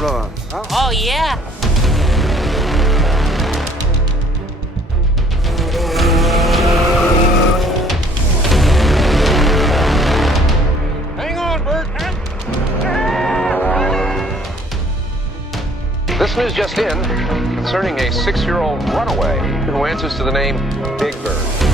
run, huh? Oh, yeah. Hang on, Bert. This news just in concerning a 6-year-old runaway who answers to the name Big Bird.